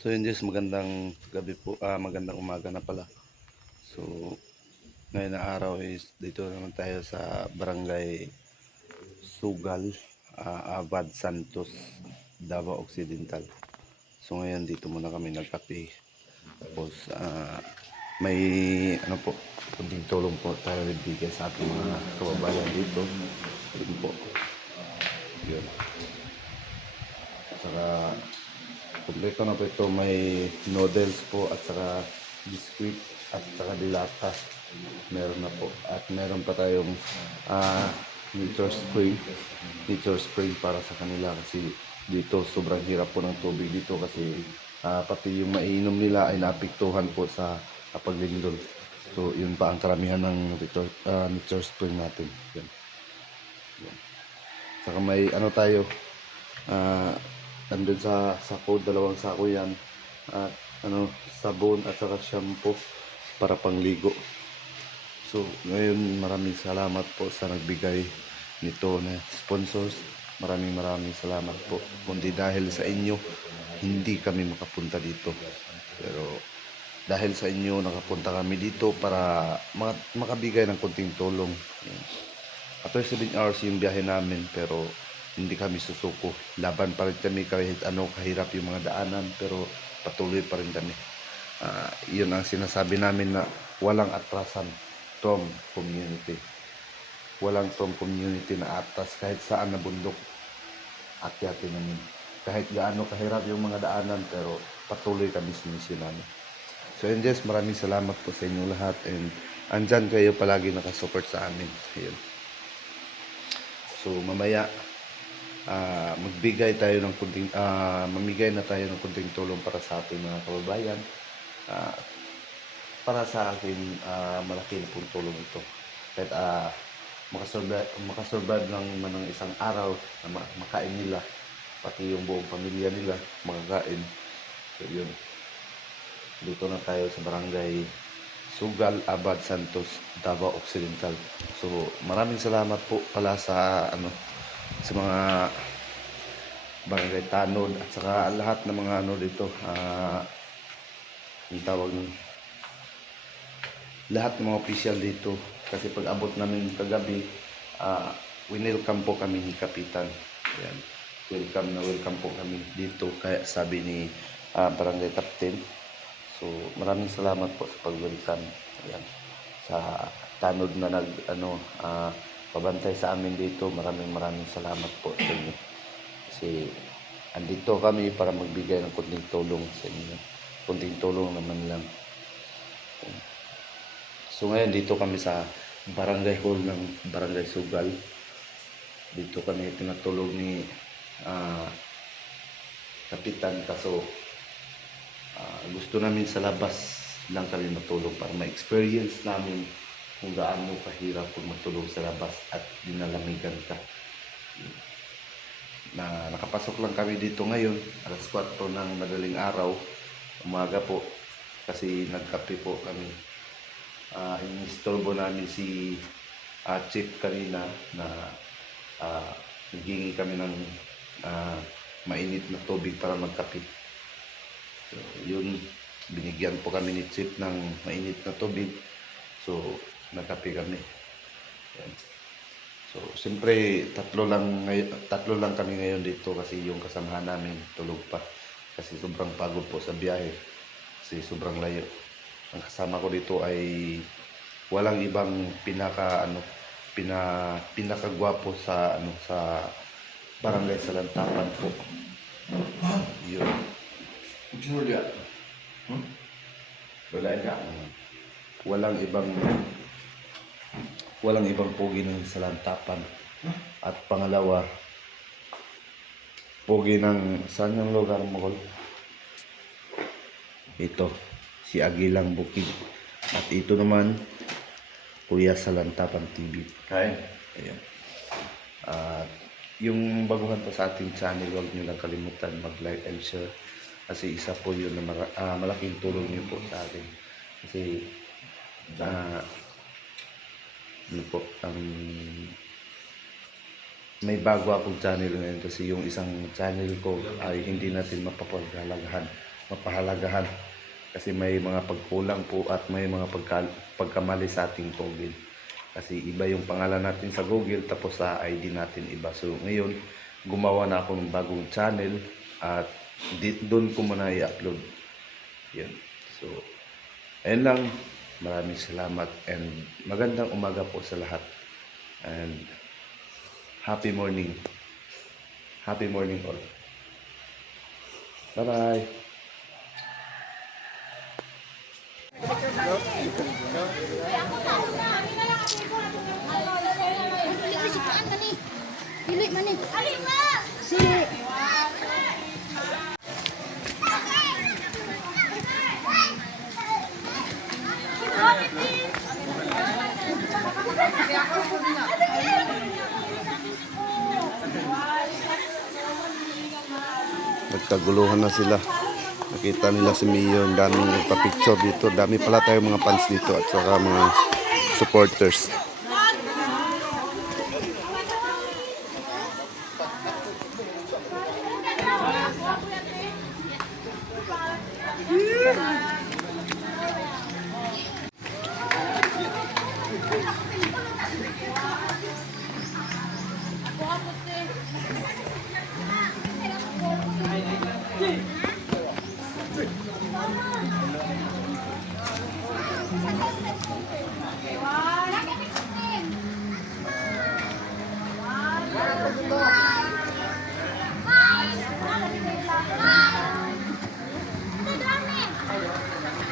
So yun guys, magandang gabi po, magandang umaga na pala. So ngayon na araw is dito naman tayo sa Barangay Sugal, Abad Santos, Davao Occidental. So ngayon dito muna kami nagkape. Tapos may ano po, kunting tulong po tayo bibigay sa ating mga kababayan dito. Yun po. Yun. Saka kumpleto na po ito, may noodles po at saka biscuit at saka dilata. Meron na po. At meron pa tayong ah nature spring. Nature spring para sa kanila kasi dito sobrang hirap po ng tubig dito kasi pati yung mainom nila ay naapektuhan po sa paglindol. So yun pa ang karamihan ng nature spring natin. Yan. Yan. Saka may ano tayo, ah nandun sa sako, dalawang sako yan at sabon at saka shampoo para pangligo. So ngayon maraming salamat po sa nagbigay nito na sponsors. Maraming salamat po. Kundi dahil sa inyo hindi kami makapunta dito, pero dahil sa inyo nakapunta kami dito para makabigay ng konting tulong. After 7 hours yung biyahe namin, pero hindi kami susuko. Laban pa rin kami kahit ano kahirap yung mga daanan, pero patuloy pa rin kami. Yun ang sinasabi namin na walang atrasan from community. Walang from community na atras kahit saan na bundok. Akyatin namin. Kahit gaano kahirap yung mga daanan, pero patuloy kami sinisinano. So and yes, maraming salamat po sa inyo lahat and andyan kayo palagi nakasupport sa amin. Ayun. So mamaya magbigay tayo ng kunting mamigay na tayo ng kunting tulong para sa ating mga kababayan. Para sa akin malaki na pong tulong ito. Kahit makasurvive lang man ng isang araw na makain nila, pati yung buong pamilya nila makakain. So yun. Dito na tayo sa Barangay Sugal, Abad Santos, Davao Occidental. So maraming salamat po pala sa sa mga barangay tanod at saka lahat ng mga dito, yung tawag nun, lahat ng mga official dito. Kasi pag abot namin kagabi, winelcome po kami ni Kapitan. Ayan. Welcome po kami dito, kaya sabi ni barangay captain. So maraming salamat po sa pag-welcome. Ayan. Sa tanod na pabantay sa amin dito, maraming salamat po sa inyo. Kasi andito kami para magbigay ng kunting tulong sa inyo. Kunting tulong naman lang. So ngayon dito kami sa barangay hall ng Barangay Sugal. Dito kami tinatulog ni Kapitan, kaso gusto namin sa labas lang kami matulog para ma-experience namin kung gaano kahirap kung matulog sa labas at dinalamigan ka. Nakapasok lang kami dito ngayon, alas 4 ng madaling araw, umaga po, kasi nagkape po kami. Inistorbo namin si Chief kanina na naghingi kami ng mainit na tubig para magkape. So, yun, binigyan po kami ni Chief ng mainit na tubig. So, nagkape kami. Yan. So, siyempre, tatlo lang kami ngayon dito kasi yung kasamahan namin tulog pa. Kasi sobrang pagod po sa biyahe. Kasi sobrang layo. Ang kasama ko dito ay walang ibang pinakagwapo sa sa barangay Salantapan po. Yun. Julia. Wala ka. Walang ibang pogi ng Salantapan. At pangalawa, pogi ng saan yung lugar mo? Ito, si Agilang Bukid. At ito naman, Kuya Salantapan TV. Kain. Ayan. At yung baguhan pa sa ating channel, huwag nyo lang kalimutan mag-like and share. Kasi isa po yun na malaking tulong nyo po sa akin. Kasi may bago akong channel ngayon kasi yung isang channel ko ay hindi natin mapapaghalagahan mapahalagahan kasi may mga pagkulang po at may mga pagkamali sa ating Google. Kasi iba yung pangalan natin sa Google tapos sa ID natin iba. So ngayon, gumawa na ako ng bagong channel at doon ko muna i-upload. Yan. So, ayun lang. Maraming salamat and magandang umaga po sa lahat. And happy morning. Happy morning all. Bye-bye. Dili man ni. Sili. Nagkaguluhan na sila. Nakita nila si Mio, ang daming nagpa-picture dito. Dami pala tayong mga fans dito at saka mga supporters.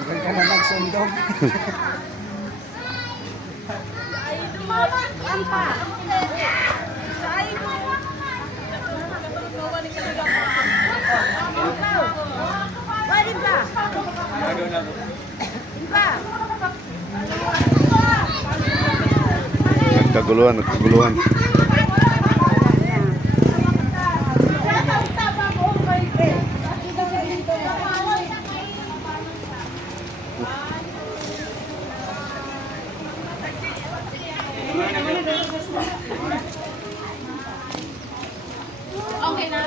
Ka na nagsundog. Nagkaguluhan. Okay na.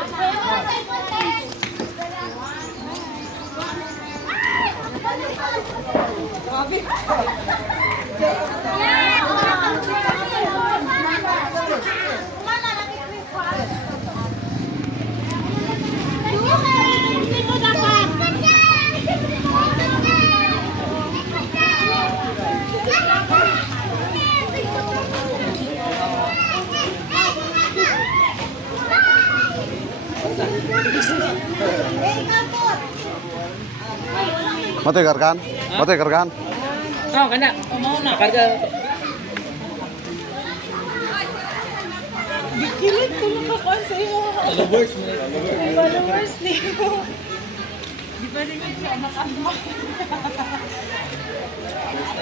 Mati karkan? Mati karkan? Oh, kana. Mau na karga. Dikilit ko na ka sa iyo. Followers mo. Followers niyo. Di ba rin siya makama?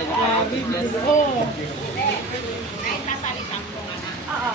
Grabe, oh. Ay, tatalitan ko nga. Oo.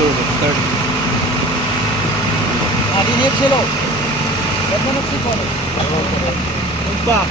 doon, third. Dinip sila. Ba't mo nagsipon? Back.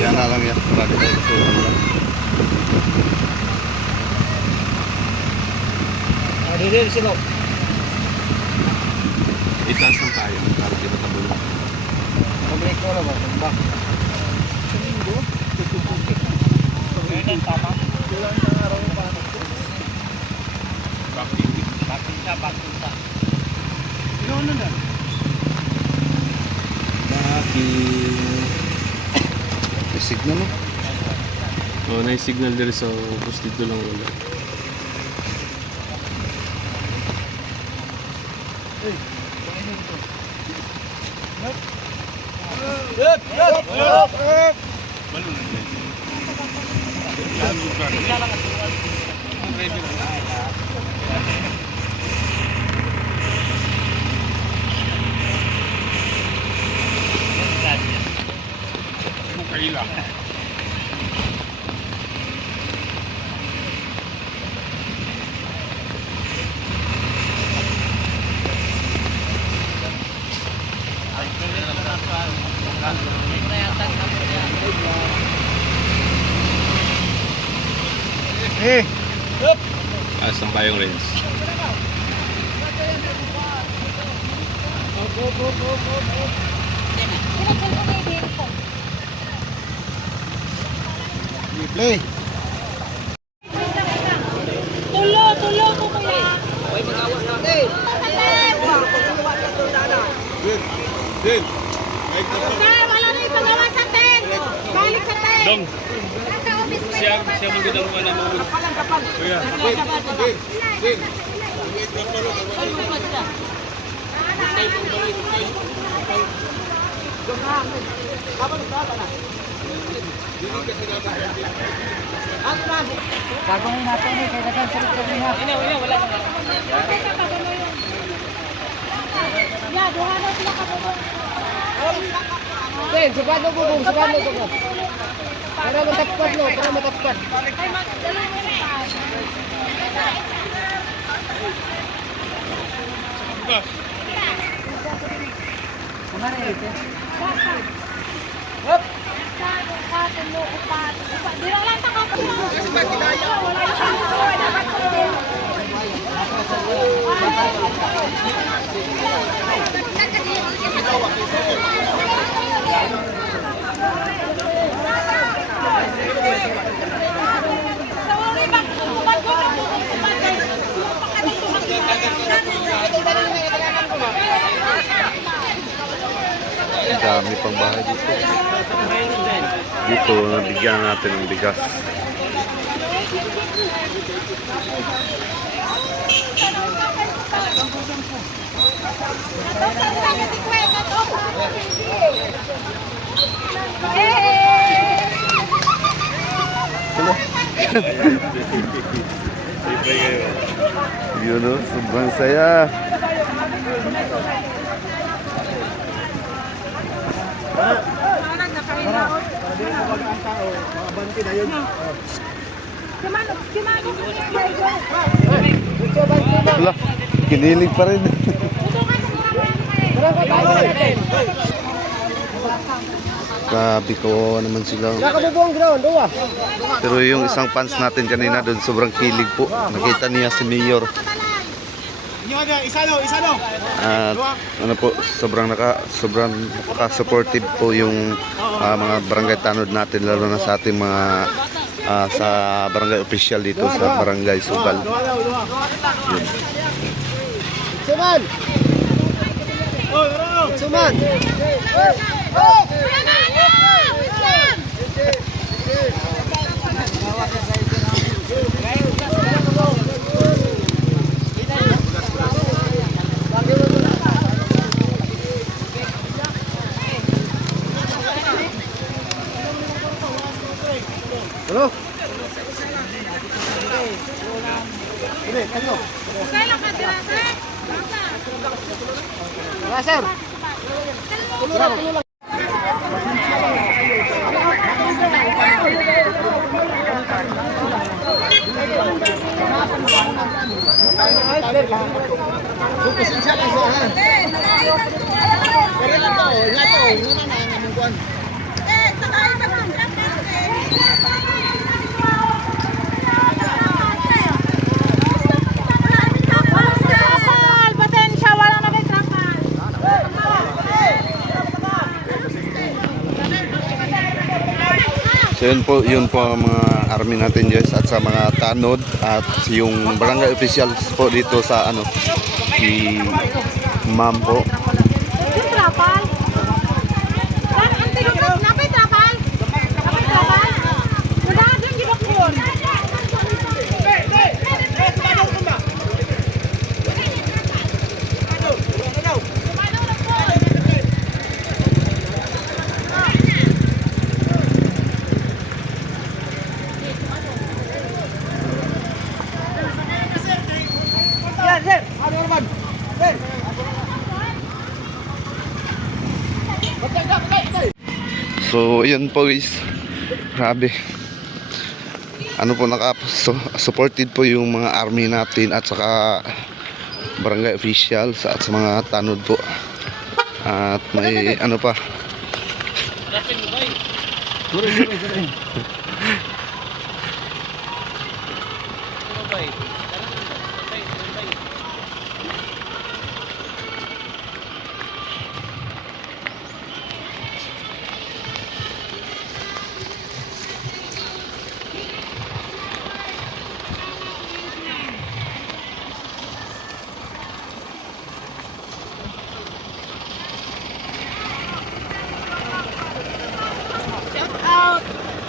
Yan na lang yan. Lagi tayo sa ulan lang. Dinip sila. Itaas lang tayo para di matabulong. Pag-break ko na ba? Back. May signal mo? Oh, na-signal diri sa post dito lang wala. Asan pa yung range? Play. Tulo ko kuya. Sir, wala na ipagawa sa tent. Balik sa tent. Dong. Siya magudang wala mo. Kuya. Gagawin natin eh. Kaya dagan sulit ka niya. Wala na. Ya, duha na sila ka mo. Ten, subad mo bubong. Subad mo bubong. Para matakpan no. Para matakpan. Ay, magdala mo na. Kumari eh. Hop. Tulo, upat. Di na lang taka po. Dami pang bahay dito. Dito, nabigyan natin ng bigas. Yun o, sobrang saya. Wala, kinilig pa rin. Grabe ko naman sila. Nakabubong ground. Uwa. Pero yung isang fans natin kanina doon, sobrang kilig po. Nakita niya si Mayor. At ano po, sobrang nakaka-supportive po yung mga barangay tanod natin, lalo na sa ating mga sa barangay official dito sa barangay Sugal. Suman. Suman. Halo. Ini, tanyo. Wala, sir. Pasensya, wala na may trapal. So yun po ang mga army natin guys at sa mga tanod at yung barangay officials po dito sa ano si ma'am po. Yung trapal? Ang tigil, napay trapal? Napay trapal? Nadahan gibak yun. Yan, sir. Ano naman? Sir. So yun po guys. Grabe. Ano po supported po yung mga army natin at saka barangay officials at sa mga tanod po. At may ano pa.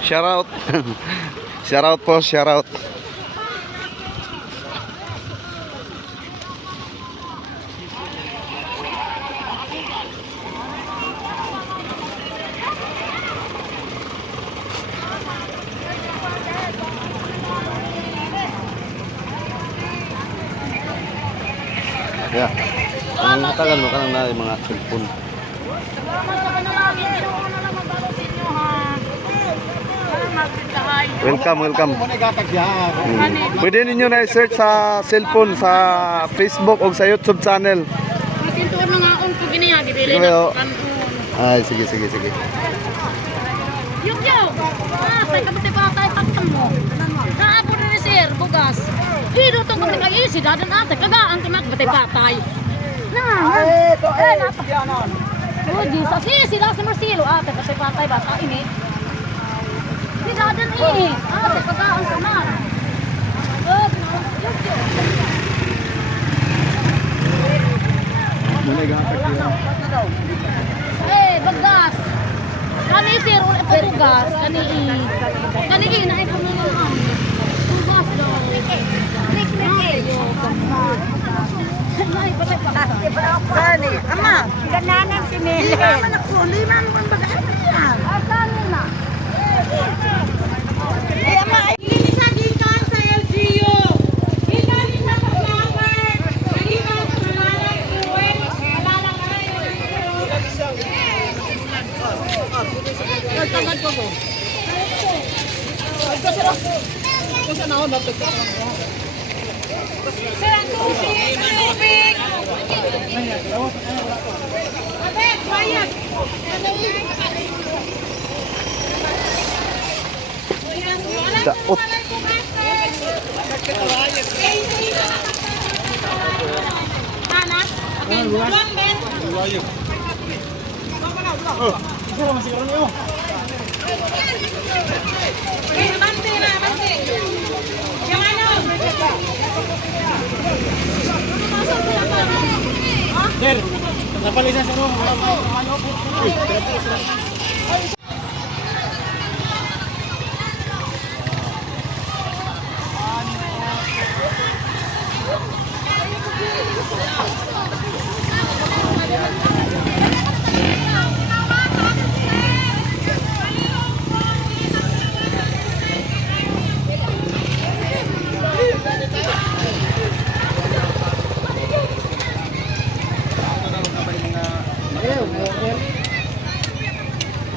Shout out. Shout out po, shout out. Yeah. Ang tagal mo ka na yung mga cellphone. Salamat sa panalangin. Ginawa na lang magbago sa inyo, ha? Para magtindahay. Welcome. Muna gatag siya. Pwede ninyo na i-search sa cellphone, sa Facebook o sa YouTube channel. Masintuon na nga akong kuginiya. Gibili Sige, na oh. kanun. Ay, sige. Yung say kabati pa tayo taktan mo. Naabo na ni sir, bugas. Hiro tong kabati kay isi, dadan ate, kagaan ka nakabati pa tayo. Ito, yan on. Oh, Jesus, sila si Marcelo, ate, kabati pa tayo, bata ini. Di dadan ini, ate, kagaan ka na. Muna gatag siya. Bagas. Kani sir, ulit pa bugas. Kani na ito na lang. Bugas do. Kani, ama, gananan si Mele. Mama na ko, lima naman baga. Asan na? Ay, ama, Hindi sa gikan sa LGU. Hindi sa flower. Hindi sa pangalan Ruel. Alala ka na yun. Nagtagad ko ko. Kasi na ako natagad. Sir, ang tubig. Tubig. Abet, bayad. Daot. Anak? Okay, buwan, Ben. Isa naman siguro niyo. Okay, bante na, bante. Yung ano? Sir,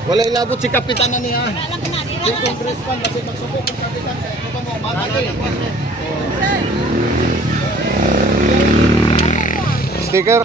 Wala ilabot si Kapitan na niya. Si Congressman kasi magsubok ng Kapitan. Kaya ito mo, matagay. Sticker.